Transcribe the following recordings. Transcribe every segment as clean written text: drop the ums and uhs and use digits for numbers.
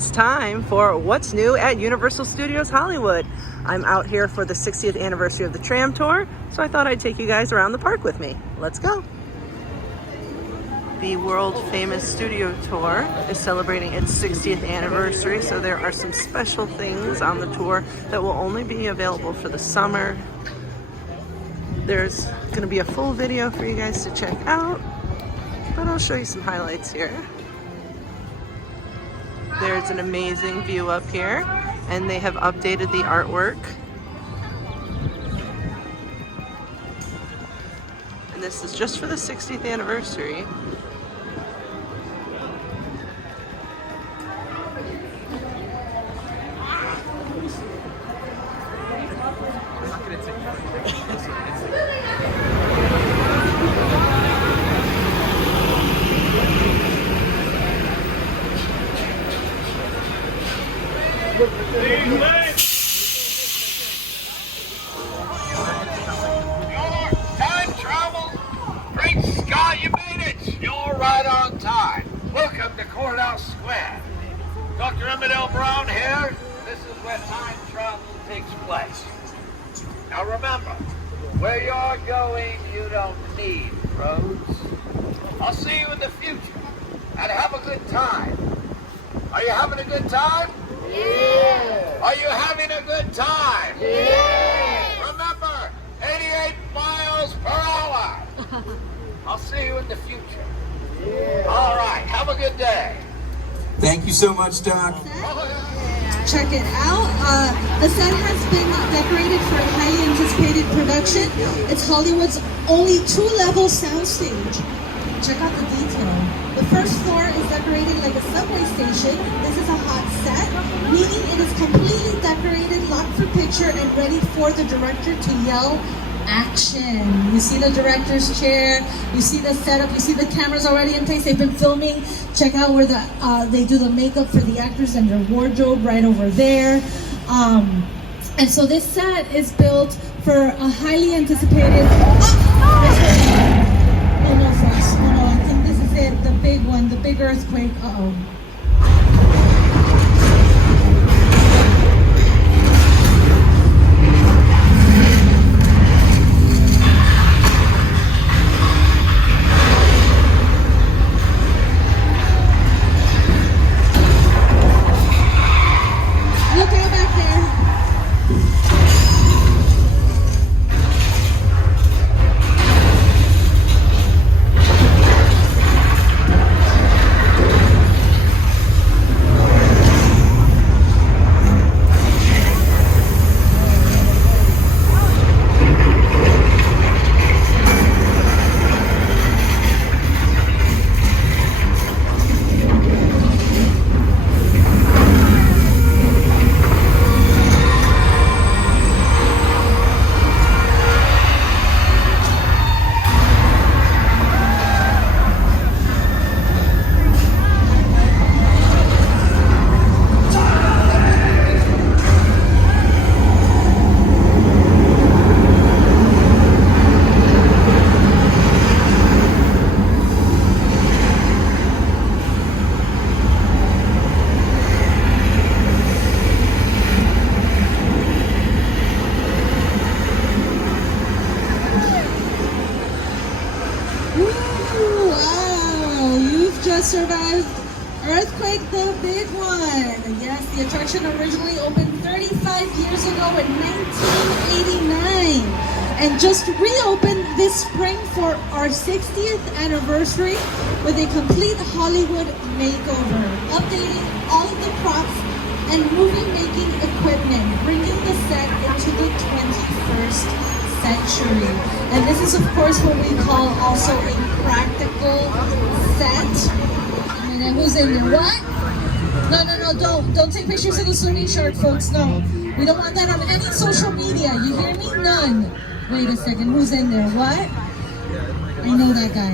It's time for What's New at Universal Studios Hollywood. I'm out here for the 60th anniversary of the tram tour, so I thought I'd take you guys around the park with me. Let's go. The world famous studio tour is celebrating its 60th anniversary, so there are some special things on the tour that will only be available for the summer. There's going to be a full video for you guys to check out, but I'll show you some highlights here. There's an amazing view up here, and they have updated the artwork. And this is just for the 60th anniversary. Time travel? Great Scott, you made it! You're right on time. Welcome to Courthouse Square. Dr. Emmett L. Brown here. This is where time travel takes place. Now remember, where you're going, you don't need roads. I'll see you in the future, and have a good time. Are you having a good time? Yeah. Are you having a good time? Yeah. Remember, 88 miles per hour. I'll see you in the future. Yeah. All right, have a good day. Thank you so much, Doc. Check it out. The set has been decorated for a highly anticipated production. It's Hollywood's only two-level soundstage. Check out the detail. The first floor is decorated like a subway station. This is a hot set, meaning it is completely decorated, locked for picture, and ready for the director to yell action. You see the director's chair, you see the setup, you see the cameras already in place. They've been filming. Check out where they do the makeup for the actors and their wardrobe right over there. And so this set is built for a highly anticipated... Oh no, folks. Oh no, I think this is it. The big one, the big earthquake. Uh-oh. Survived Earthquake, the big one. Yes, the attraction originally opened 35 years ago in 1989 and just reopened this spring for our 60th anniversary with a complete Hollywood makeover, updating all of the props and movie-making equipment, bringing the set into the 21st century. And this is, of course, what we call also a practical set. And who's in there? What? No, don't take pictures of the swimming shark, folks. No, we don't want that on any social media. You hear me? None. Wait a second, who's in there? What? I know that guy.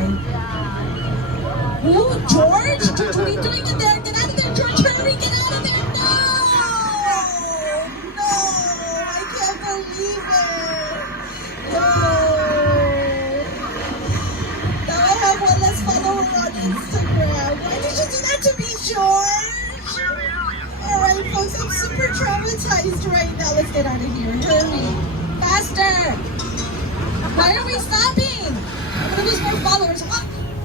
Who? George? George, what are you doing in there? Get out of there, George! Hurry, get out of there! No! No! I can't believe it! No! Now I have one less follower on Instagram. Why did you do that to me, George? Clear the area. She's trying now. Let's get out of here. Hurry. Faster. Why are we stopping? I'm gonna lose more followers.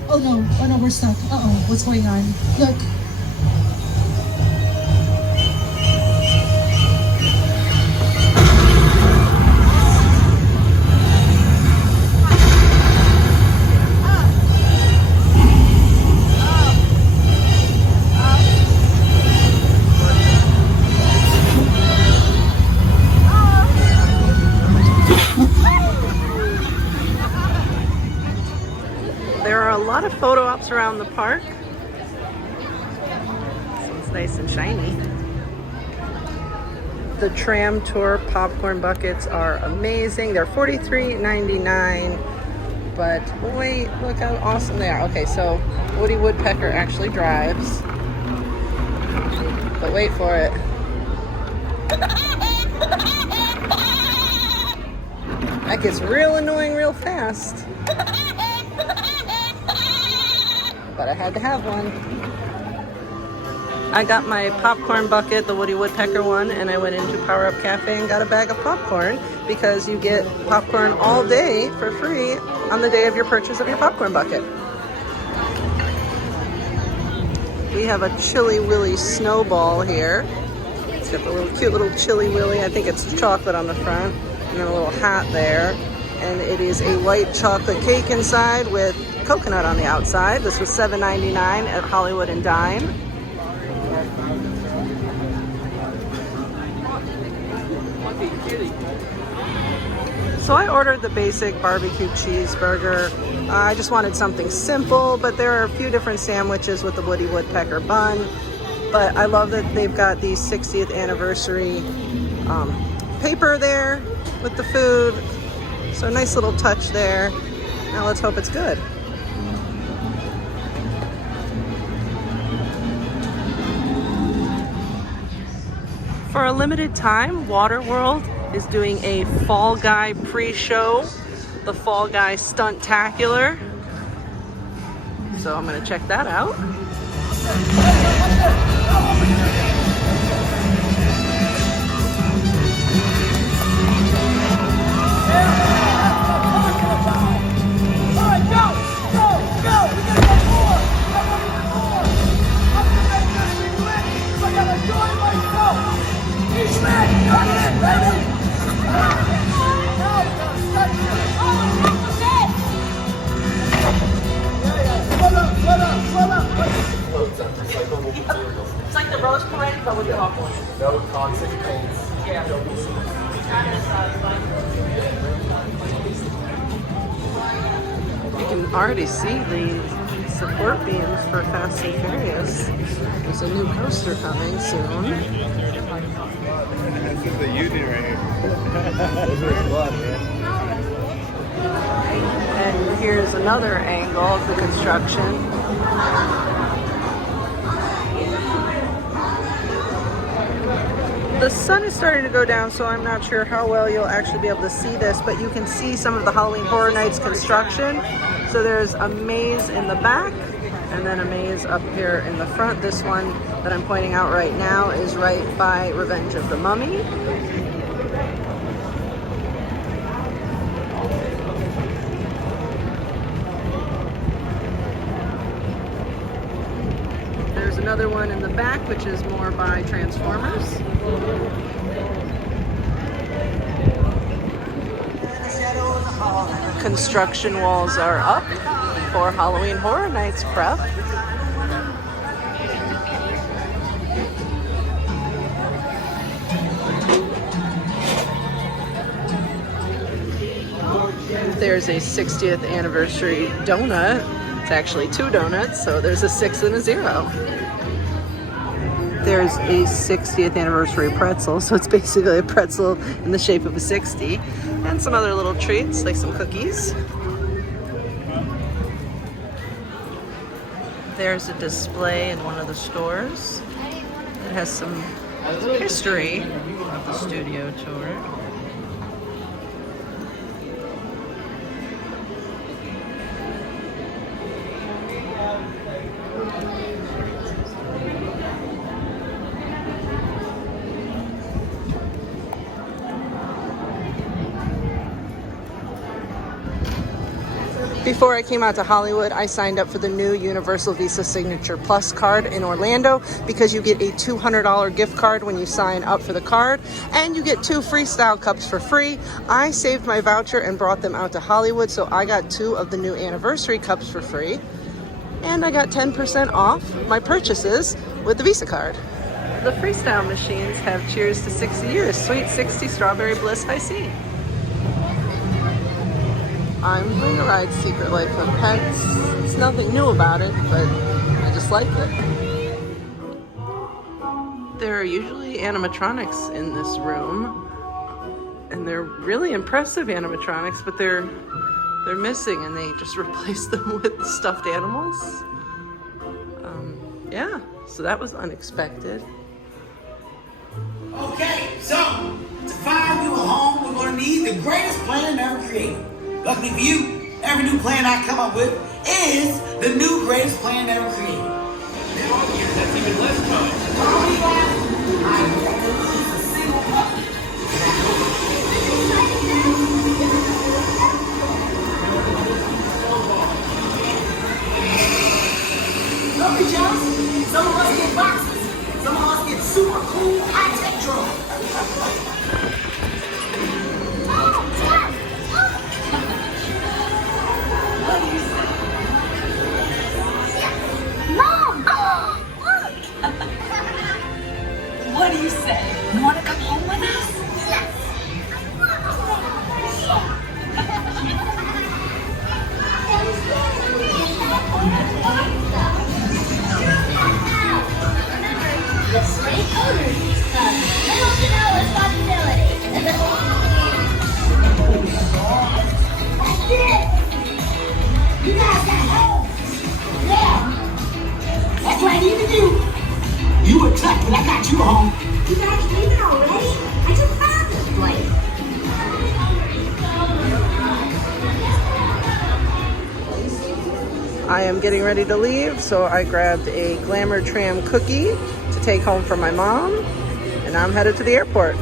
Oh no. Oh no, we're stuck. Uh-oh. What's going on? Look. There are a lot of photo ops around the park. This one's nice and shiny. The tram tour popcorn buckets are amazing. They're $43.99. But wait, look how awesome they are. Okay, so Woody Woodpecker actually drives. But wait for it. That gets real annoying real fast. But I had to have one. I got my popcorn bucket, the Woody Woodpecker one, and I went into Power Up Cafe and got a bag of popcorn because you get popcorn all day for free on the day of your purchase of your popcorn bucket. We have a Chili Willy snowball here. It's got the cute little Chili Willy. I think it's chocolate on the front and then a little hat there. And it is a white chocolate cake inside with coconut on the outside. This was $7.99 at Hollywood and Dime. So I ordered the basic barbecue cheeseburger. I just wanted something simple, but there are a few different sandwiches with the Woody Woodpecker bun. But I love that they've got the 60th anniversary paper there with the food. So a nice little touch there. Now let's hope it's good. For a limited time, Waterworld is doing a Fall Guy pre-show, the Fall Guy Stuntacular. So I'm gonna check that out. It's like the Rose Parade, but with popcorn. No toxic paints. Yeah. You can already see the support beams for Fast and Furious. There's a new coaster coming soon. This is the union right here. This is blood, man. And here's another angle of the construction. The sun is starting to go down, so I'm not sure how well you'll actually be able to see this, but you can see some of the Halloween Horror Nights construction. So there's a maze in the back, and then a maze up here in the front. This one that I'm pointing out right now is right by Revenge of the Mummy. There's another one in the back, which is more by Transformers. Construction walls are up for Halloween Horror Nights prep. There's a 60th anniversary donut. It's actually 2 donuts, so there's a 6 and a 0. There's a 60th anniversary pretzel, so it's basically a pretzel in the shape of a 60. And some other little treats, like some cookies. There's a display in one of the stores. It has some history of the studio tour. Before I came out to Hollywood, I signed up for the new Universal Visa Signature Plus card in Orlando because you get a $200 gift card when you sign up for the card, and you get 2 freestyle cups for free. I saved my voucher and brought them out to Hollywood, so I got 2 of the new anniversary cups for free, and I got 10% off my purchases with the Visa card. The freestyle machines have Cheers to 60 Years, Sweet 60 Strawberry Bliss High C. I'm going to ride Secret Life of Pets. It's nothing new about it, but I just like it. There are usually animatronics in this room, and they're really impressive animatronics, but they're missing, and they just replaced them with stuffed animals. Yeah, so that was unexpected. Okay, so to find you a home, we're going to need the greatest plan ever created. Luckily for you, every new plan I come up with is the new greatest plan ever created. That's even less time. Look at us. Some of us get boxes. Some of us get super cool high-tech drones. Mom! Look! What do you say? You want to come home with us? Yes! This great owner of little to no responsibility. That's it! You guys got home! Yeah! That's what I need to do! You were tough, but I got you home. You guys leaving already? I just found this place. I am getting ready to leave, so I grabbed a Glamour Tram cookie to take home for my mom, and I'm headed to the airport.